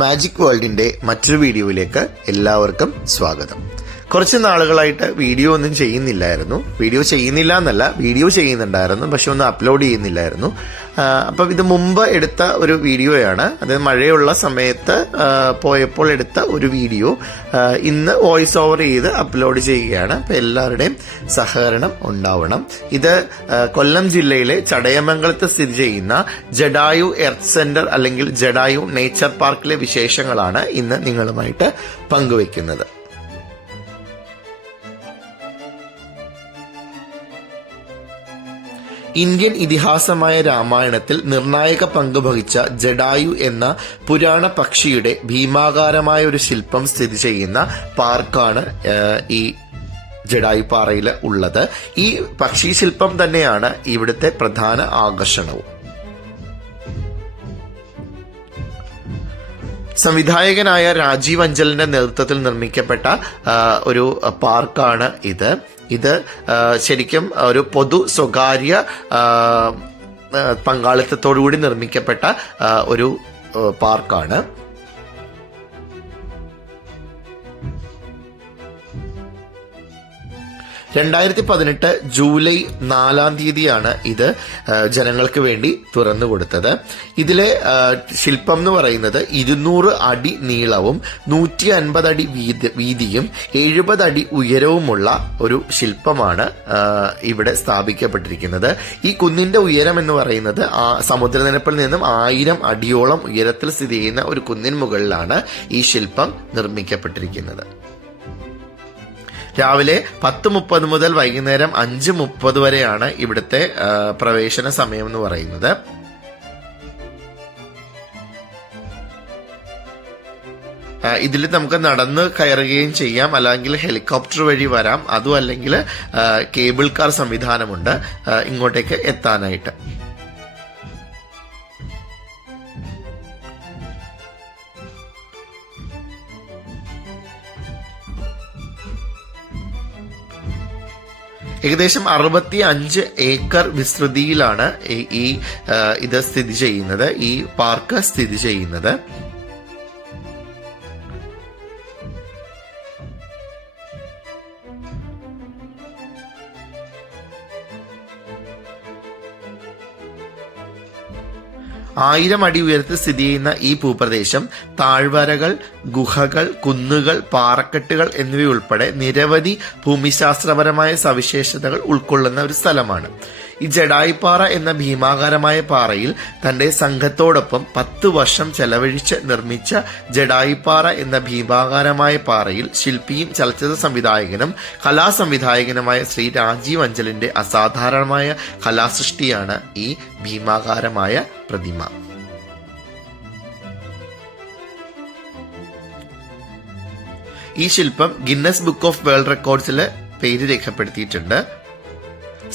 Magic വേൾഡിന്റെ മറ്റൊരു വീഡിയോയിലേക്ക് എല്ലാവർക്കും സ്വാഗതം. കുറച്ച് നാളുകളായിട്ട് വീഡിയോ ഒന്നും ചെയ്യുന്നില്ലായിരുന്നു. വീഡിയോ ചെയ്യുന്നുണ്ടായിരുന്നു, പക്ഷെ ഒന്നും അപ്ലോഡ് ചെയ്യുന്നില്ലായിരുന്നു. അപ്പം ഇത് മുമ്പ് എടുത്ത ഒരു വീഡിയോയാണ്. അത് മഴയുള്ള സമയത്ത് പോയപ്പോൾ എടുത്ത ഒരു വീഡിയോ ഇന്ന് വോയിസ് ഓവർ ചെയ്ത് അപ്ലോഡ് ചെയ്യുകയാണ്. അപ്പം എല്ലാവരുടെയും സഹകരണം ഉണ്ടാവണം. ഇത് കൊല്ലം ജില്ലയിലെ ചടയമംഗലത്ത് സ്ഥിതി ചെയ്യുന്ന ജഡായു എർത്ത് സെന്റർ അല്ലെങ്കിൽ ജഡായു നേച്ചർ പാർക്കിലെ വിശേഷങ്ങളാണ് ഇന്ന് നിങ്ങളുമായിട്ട് പങ്കുവയ്ക്കുന്നത്. ഇന്ത്യൻ ഇതിഹാസമായ രാമായണത്തിൽ നിർണായക പങ്ക് വഹിച്ച ജഡായു എന്ന പുരാണ പക്ഷിയുടെ ഭീമാകാരമായ ഒരു ശില്പം സ്ഥിതി ചെയ്യുന്ന പാർക്കാണ് ഈ ജഡായു പാറയിൽ ഉള്ളത്. ഈ പക്ഷി ശില്പം തന്നെയാണ് ഇവിടുത്തെ പ്രധാന ആകർഷണവും. സംവിധായകനായ രാജീവ് അഞ്ചലിന്റെ നേതൃത്വത്തിൽ നിർമ്മിക്കപ്പെട്ട ഒരു പാർക്കാണ് ഇത് ശരിക്കും ഒരു പൊതു സ്വകാര്യ പങ്കാളിത്തത്തോടുകൂടി നിർമ്മിക്കപ്പെട്ട ഒരു പാർക്കാണ്. ജൂലൈ 4 ഇത് ജനങ്ങൾക്ക് വേണ്ടി തുറന്നു കൊടുത്തത്. ഇതിലെ ശില്പം എന്ന് പറയുന്നത് 200 അടി നീളവും 150 അടി വീതിയും 70 അടി ഉയരവുമുള്ള ഒരു ശില്പമാണ് ഇവിടെ സ്ഥാപിക്കപ്പെട്ടിരിക്കുന്നത്. ഈ കുന്നിന്റെ ഉയരം എന്ന് പറയുന്നത് സമുദ്രനിരപ്പിൽ നിന്നും 1000 അടിയോളം ഉയരത്തിൽ സ്ഥിതി ചെയ്യുന്ന ഒരു കുന്നിൻ മുകളിലാണ് ഈ ശില്പം നിർമ്മിക്കപ്പെട്ടിരിക്കുന്നത്. രാവിലെ 10:30 മുതൽ വൈകുന്നേരം 5:30 വരെയാണ് ഇവിടുത്തെ പ്രവേശന സമയം എന്ന് പറയുന്നത്. ഇതിൽ നമുക്ക് നടന്ന് കയറുകയും ചെയ്യാം, അല്ലെങ്കിൽ ഹെലികോപ്റ്റർ വഴി വരാം. അതും അല്ലെങ്കിൽ കേബിൾ കാർ സംവിധാനമുണ്ട് ഇങ്ങോട്ടേക്ക് എത്താനായിട്ട്. ഏകദേശം 65 ഏക്കർ വിസ്തൃതിയിലാണ് ഇത് സ്ഥിതി ചെയ്യുന്നത്, ഈ പാർക്ക് സ്ഥിതി ചെയ്യുന്നത്. ആയിരം അടി ഉയരത്തിൽ സ്ഥിതി ചെയ്യുന്ന ഈ ഭൂപ്രദേശം താഴ്വരകൾ, ഗുഹകൾ, കുന്നുകൾ, പാറക്കെട്ടുകൾ എന്നിവയുൾപ്പെടെ നിരവധി ഭൂമിശാസ്ത്രപരമായ സവിശേഷതകൾ ഉൾക്കൊള്ളുന്ന ഒരു സ്ഥലമാണ്. ഈ ജഡായിപ്പാറ എന്ന ഭീമാകാരമായ പാറയിൽ തന്റെ സംഘത്തോടൊപ്പം 10 വർഷം ചെലവഴിച്ച് നിർമ്മിച്ച ജഡായിപ്പാറ എന്ന ഭീമാകാരമായ പാറയിൽ ശില്പിയും ചലച്ചിത്ര സംവിധായകനും കലാസംവിധായകനുമായ ശ്രീ രാജീവ് അഞ്ചലിന്റെ അസാധാരണമായ കലാസൃഷ്ടിയാണ് ഈ ഭീമാകാരമായ പ്രതിമ. ഈ ശില്പം ഗിന്നസ് ബുക്ക് ഓഫ് വേൾഡ് റെക്കോർഡ്സിൽ പേര് രേഖപ്പെടുത്തിയിട്ടുണ്ട്.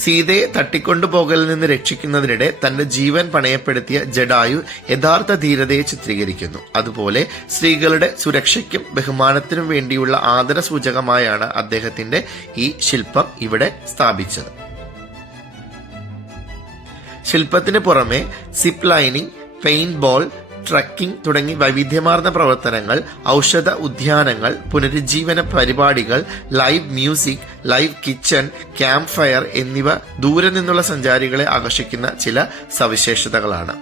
സീതയെ തട്ടിക്കൊണ്ടുപോകലിൽ നിന്ന് രക്ഷിക്കുന്നതിനിടെ തന്റെ ജീവൻ പണയപ്പെടുത്തിയ ജഡായു യഥാർത്ഥ ധീരതയെ ചിത്രീകരിക്കുന്നു. അതുപോലെ സ്ത്രീകളുടെ സുരക്ഷയ്ക്കും ബഹുമാനത്തിനും വേണ്ടിയുള്ള ആദരസൂചകമായാണ് അദ്ദേഹത്തിന്റെ ഈ ശില്പം ഇവിടെ സ്ഥാപിച്ചത്. ശില്പത്തിന് പുറമെ zip lining, paintball, trekking തുടങ്ങി വൈവിധ്യമാർന്ന പ്രവർത്തനങ്ങൾ, ഔഷധ ഉദ്യാനങ്ങൾ, പുനരുജ്ജീവന പരിപാടികൾ, live music, live kitchen, campfire എന്നിവ ദൂരെ നിന്നുള്ള സഞ്ചാരികളെ ആകർഷിക്കുന്ന ചില സവിശേഷതകളാണ്.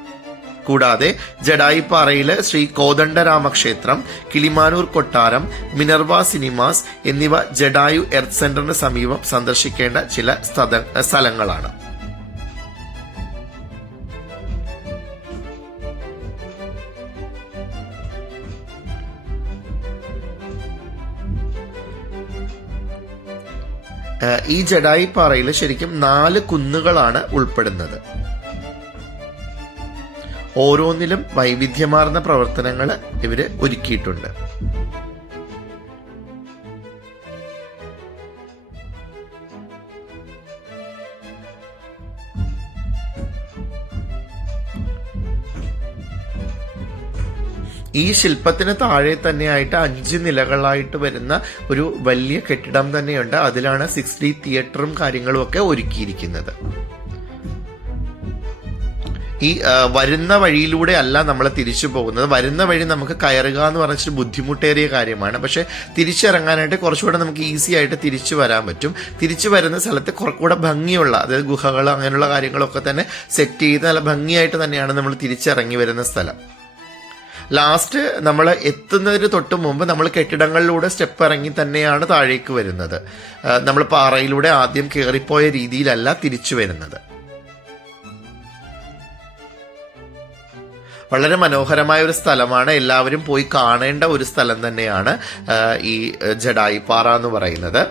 കൂടാതെ ജഡായിപ്പാറയിലെ ശ്രീ കോദണ്ഡരാമക്ഷേത്രം, കിളിമാനൂർ കൊട്ടാരം, മിനർവ സിനിമാസ് എന്നിവ ജഡായു എർത്ത് സെന്ററിന് സമീപം സന്ദർശിക്കേണ്ട ചില സ്ഥലങ്ങളാണ്. ഈ ജഡായിപ്പാറയിൽ ശരിക്കും 4 കുന്നുകളാണ് ഉൾപ്പെടുന്നത്. ഓരോന്നിലും വൈവിധ്യമാർന്ന പ്രവർത്തനങ്ങൾ ഇവര് ഒരുക്കിയിട്ടുണ്ട്. ഈ ശില്പത്തിന് താഴെ തന്നെയായിട്ട് 5 നിലകളായിട്ട് വരുന്ന ഒരു വലിയ കെട്ടിടം തന്നെയുണ്ട്. അതിലാണ് 6D തിയേറ്ററും കാര്യങ്ങളും ഒക്കെ ഒരുക്കിയിരിക്കുന്നത്. ഈ വരുന്ന വഴിയിലൂടെ അല്ല നമ്മൾ തിരിച്ചു പോകുന്നത്. വരുന്ന വഴി നമുക്ക് കയറുക എന്ന് പറഞ്ഞിട്ട് ബുദ്ധിമുട്ടേറിയ കാര്യമാണ്. പക്ഷെ തിരിച്ചിറങ്ങാനായിട്ട് കുറച്ചുകൂടെ നമുക്ക് ഈസി ആയിട്ട് തിരിച്ചു വരാൻ പറ്റും. തിരിച്ചു വരുന്ന സ്ഥലത്ത് കുറച്ചുകൂടെ ഭംഗിയുള്ള, അതായത് ഗുഹകൾ അങ്ങനെയുള്ള കാര്യങ്ങളൊക്കെ തന്നെ സെറ്റ് ചെയ്ത് നല്ല ഭംഗിയായിട്ട് തന്നെയാണ് നമ്മൾ തിരിച്ചിറങ്ങി വരുന്ന സ്ഥലം. ലാസ്റ്റ് നമ്മൾ എത്തുന്നതിന് തൊട്ട് മുമ്പ് നമ്മൾ കെട്ടിടങ്ങളിലൂടെ സ്റ്റെപ്പ് ഇറങ്ങി തന്നെയാണ് താഴേക്ക് വരുന്നത്. നമ്മൾ പാറയിലൂടെ ആദ്യം കയറിപ്പോയ രീതിയിലല്ല തിരിച്ചു വരുന്നത്. വളരെ മനോഹരമായ ഒരു സ്ഥലമാണ്. എല്ലാവരും പോയി കാണേണ്ട ഒരു സ്ഥലം തന്നെയാണ് ഈ ജഡായിപ്പാറ എന്ന് പറയുന്നത്.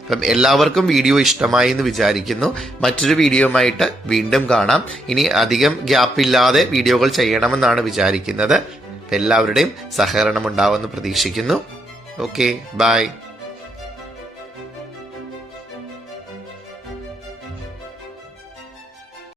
അപ്പം എല്ലാവർക്കും വീഡിയോ ഇഷ്ടമായി എന്ന് വിചാരിക്കുന്നു. മറ്റൊരു വീഡിയോയുമായിട്ട് വീണ്ടും കാണാം. ഇനി അധികം ഗ്യാപ്പില്ലാതെ വീഡിയോകൾ ചെയ്യണമെന്നാണ് വിചാരിക്കുന്നത്. എല്ലാവരുടെയും സഹകരണം ഉണ്ടാവുമെന്ന് പ്രതീക്ഷിക്കുന്നു. Okay, by.